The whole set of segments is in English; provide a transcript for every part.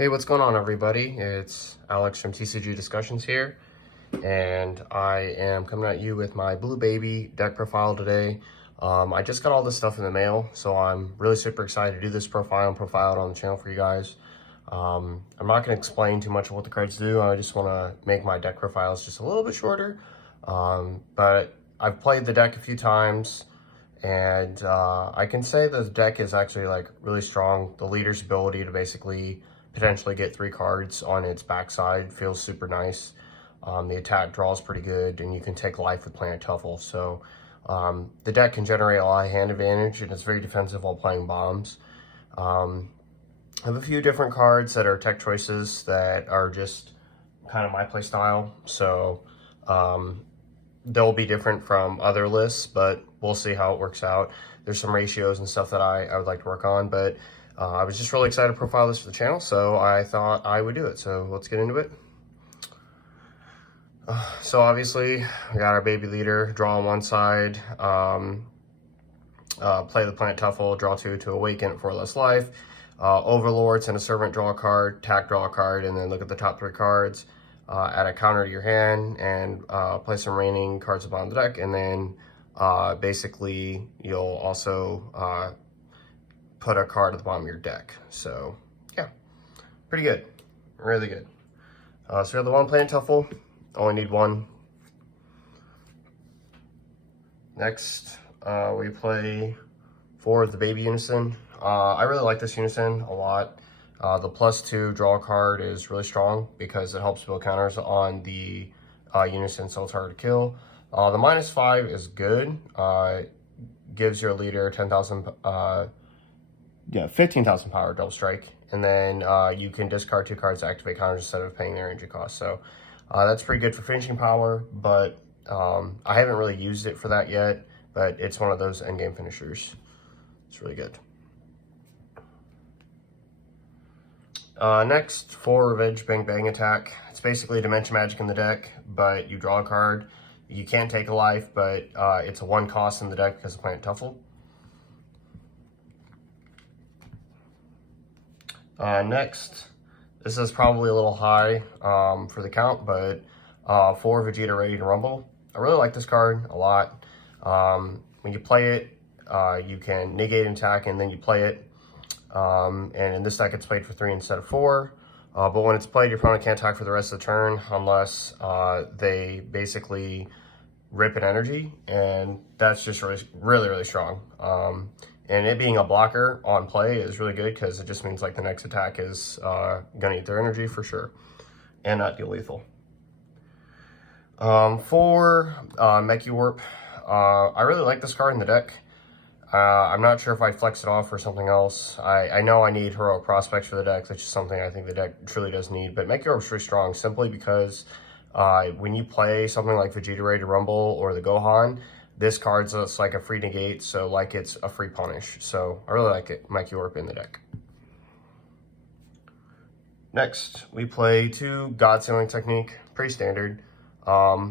Hey, what's going on, everybody? It's Alex from TCG Discussions here, and I am coming at you with my Blue Baby deck profile today. I just got all this stuff in the mail, so I'm really super excited to do this profile and profile it on the channel for you guys. I'm not going to explain too much of what the cards do. I just want to make my deck profiles just a little bit shorter. But I've played the deck a few times, and I can say that the deck is actually really strong. The leader's ability to basically potentially get 3 cards on its backside feels super nice. The attack draw is pretty good, and you can take life with Planet Tuffle. So the deck can generate a lot of hand advantage, and it's very defensive while playing bombs. I have a few different cards that are tech choices that are just kind of my play style. So they'll be different from other lists, but we'll see how it works out. There's some ratios and stuff that I would like to work on, but I was just really excited to profile this for the channel, so I thought I would do it. So let's get into it. So obviously, we got our baby leader, draw on one side, play the Planet Tuffle, draw 2 to awaken it for less life. Overlord, send a servant, draw a card, tack, draw a card, and then look at the top 3 cards. Add a counter to your hand, and play some remaining cards upon the deck, and then basically you'll also put a card at the bottom of your deck. So yeah, pretty good, really good. So we have the one Planet Tuffle, only need 1. Next, we play 4 of the Baby Unison. I really like this Unison a lot. The +2 draw card is really strong because it helps build counters on the Unison, so it's hard to kill. The -5 is good. Gives your leader 15,000 power, double strike, and then you can discard 2 cards to activate counters instead of paying their energy cost. So that's pretty good for finishing power, but I haven't really used it for that yet, but it's one of those endgame finishers. It's really good. Next, 4 Revenge Bang Bang attack. It's basically Dimension Magic in the deck, but you draw a card. You can't take a life, but it's a 1 cost in the deck because of Planet Tuffle. Next, this is probably a little high for the count, but 4 Vegeta Ready to Rumble. I really like this card a lot. When you play it, you can negate an attack and then you play it. And in this deck, it's played for 3 instead of 4. But when it's played, your opponent can't attack for the rest of the turn unless they basically rip an energy, and that's just really strong. And it being a blocker on play is really good because it just means the next attack is gonna eat their energy for sure and not deal lethal. For Mechiwarp, I really like this card in the deck. I'm not sure if I'd flex it off for something else. I know I need Heroic Prospects for the deck, which is something I think the deck truly does need, but Mechiwarp's really strong simply because when you play something like Vegeta Ready to Rumble or the Gohan, this card's just like a free negate, so it's a free punish. So I really like it, Mechiwarp in the deck. Next, we play 2 God Sealing Technique, pretty standard. Yeah,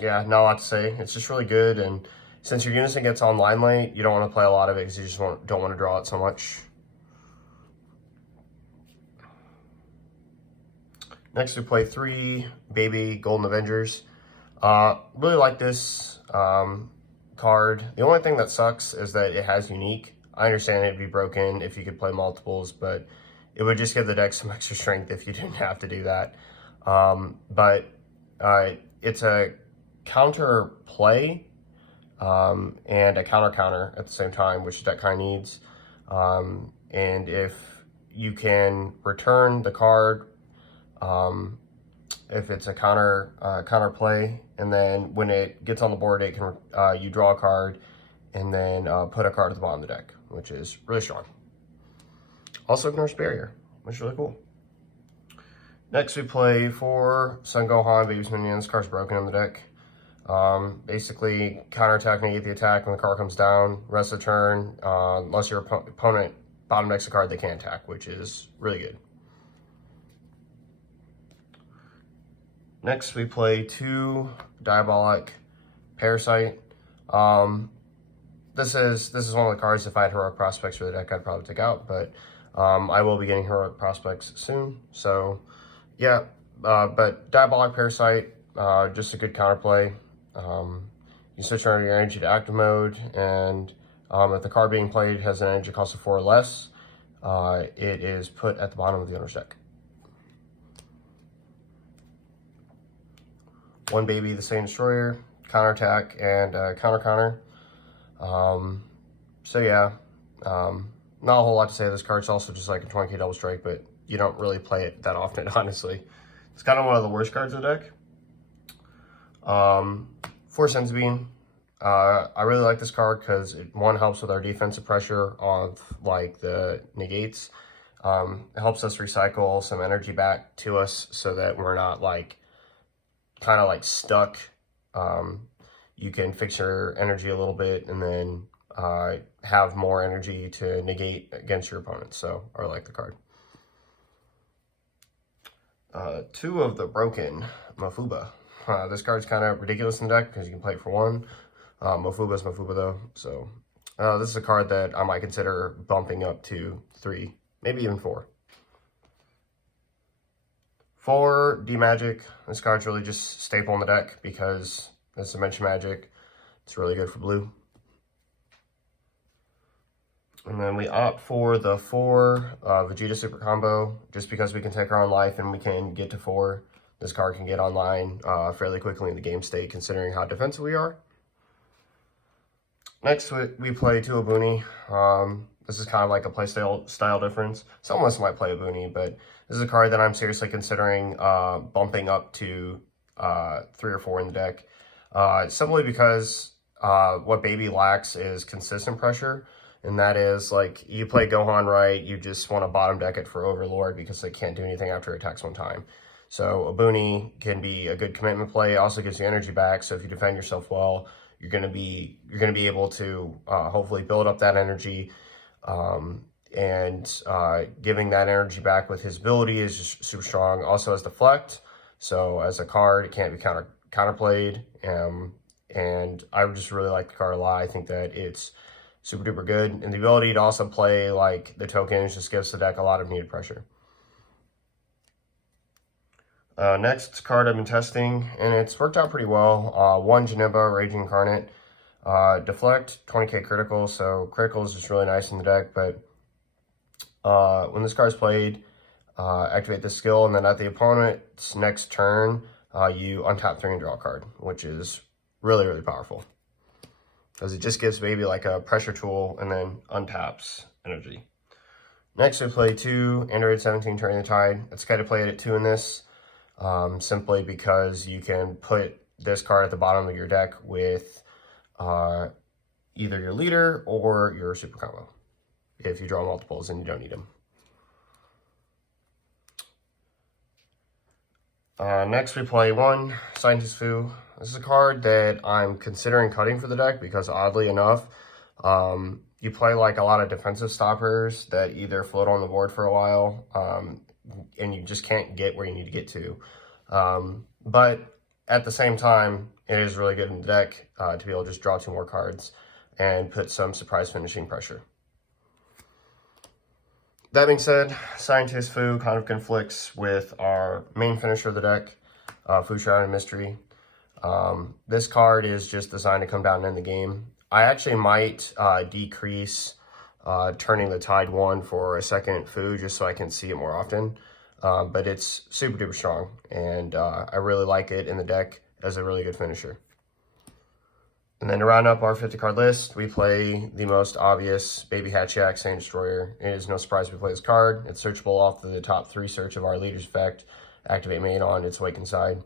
not a lot to say. It's just really good, and since your Unison gets online late, you don't want to play a lot of it because you just don't want to draw it so much. Next, we play 3 Baby Golden Avengers. Really like this card. The only thing that sucks is that it has unique. I understand it'd be broken if you could play multiples, but it would just give the deck some extra strength if you didn't have to do that. But it's a counter play and a counter at the same time, which the deck kind of needs. And if you can return the card, if it's a counter play, and then when it gets on the board, it can you draw a card and then put a card at the bottom of the deck, which is really strong. Also ignores barrier, which is really cool. Next, we play 4 Son Gohan Baby's Minions. Card's broken in the deck. Basically, counterattack, negate the attack when the card comes down. Rest of the turn, unless your opponent bottom decks a card, they can't attack, which is really good. Next, we play 2 Diabolic Parasite. This is one of the cards, if I had Heroic Prospects for the deck, I'd probably take out, but I will be getting heroic prospects soon. So yeah, but Diabolic Parasite, just a good counterplay. You switch on your energy to active mode, and if the card being played has an energy cost of 4 or less, it is put at the bottom of the owner's deck. One Baby, the Saiyan Destroyer, counterattack, and counter. So yeah, not a whole lot to say. This card's also just like a 20k double strike, but you don't really play it that often, honestly. It's kind of one of the worst cards in the deck. 4 Senzu Bean. I really like this card because it, one, helps with our defensive pressure on like the negates. It helps us recycle some energy back to us so that we're not like kind of like stuck. You can fix your energy a little bit and then have more energy to negate against your opponent. So I like the card. 2 of the Broken Mofuba. This card's kind of ridiculous in the deck because you can play it for 1. Mofuba's Mofuba though. So this is a card that I might consider bumping up to 3, maybe even 4. 4 D-Magic. This card's really just staple in the deck because it's Dimension Magic. It's really good for blue. And then we opt for the 4 Vegeta Super Combo just because we can take our own life and we can get to 4. This card can get online fairly quickly in the game state considering how defensive we are. Next, we play 2 Obuni. This is kind of like a play style difference. Some of us might play Obuni, but this is a card that I'm seriously considering bumping up to 3 or 4 in the deck. Simply because what Baby lacks is consistent pressure. And that is, like, you play Gohan right, you just want to bottom deck it for Overlord because they can't do anything after it attacks 1 time. So Obuni can be a good commitment play. It also gives you energy back, so if you defend yourself well, you're gonna be able to hopefully build up that energy, and giving that energy back with his ability is just super strong. Also has Deflect, so as a card it can't be counterplayed, and I just really like the card a lot. I think that it's super duper good, and the ability to also play like the tokens just gives the deck a lot of needed pressure. Next card I've been testing, and it's worked out pretty well. 1 Janemba, Raging Incarnate. Deflect, 20k critical, so critical is just really nice in the deck, but when this card is played, activate this skill, and then at the opponent's next turn, you untap 3 and draw a card, which is really, really powerful. Because it just gives Baby like a pressure tool and then untaps energy. Next, we play 2 Android 17 Turning the Tide. It's kind of played at 2 in this. Simply because you can put this card at the bottom of your deck with either your leader or your super combo. If you draw multiples and you don't need them. Next we play 1 Scientist Fu. This is a card that I'm considering cutting for the deck because oddly enough, you play like a lot of defensive stoppers that either float on the board for a while, and you just can't get where you need to get to. But at the same time, it is really good in the deck to be able to just draw 2 more cards and put some surprise finishing pressure. That being said, Scientist Fu kind of conflicts with our main finisher of the deck, Fu Shrouded Mystery. This card is just designed to come down and end the game. I actually might decrease Turning the Tide 1 for a second Fu just so I can see it more often. But it's super duper strong, and I really like it in the deck as a really good finisher. And then to round up our 50 card list, we play the most obvious Baby Hatchiyack Saiyan Destroyer. It is no surprise we play this card. It's searchable off the top 3 search of our Leader's Effect, Activate Main on its Awakened Side.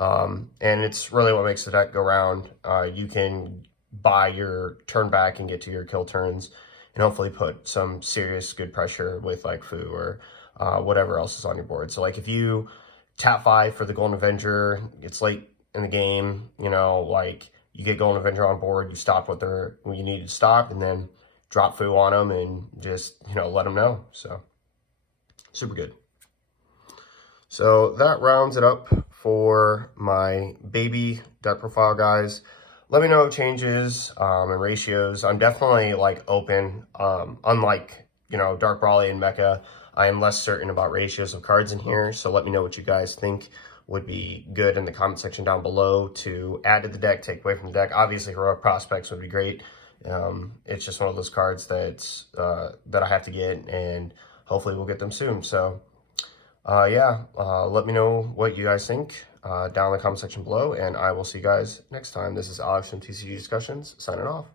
And it's really what makes the deck go round. You can buy your turn back and get to your kill turns and hopefully put some serious good pressure with like Fu or whatever else is on your board. So like if you tap 5 for the Golden Avenger, it's late in the game, you know, like you get Golden Avenger on board, you stop what you need to stop, and then drop Fu on them and just, you know, let them know. So super good. So that rounds it up for my Baby deck profile, guys. Let me know changes and ratios. I'm definitely like open, unlike Dark Brawly and Mecha. I am less certain about ratios of cards in here, so let me know what you guys think would be good in the comment section down below to add to the deck, take away from the deck. Obviously, Heroic Prospects would be great. It's just one of those cards that I have to get, and hopefully we'll get them soon. So, let me know what you guys think down in the comment section below, and I will see you guys next time. This is Alex from TCG Discussions, signing off.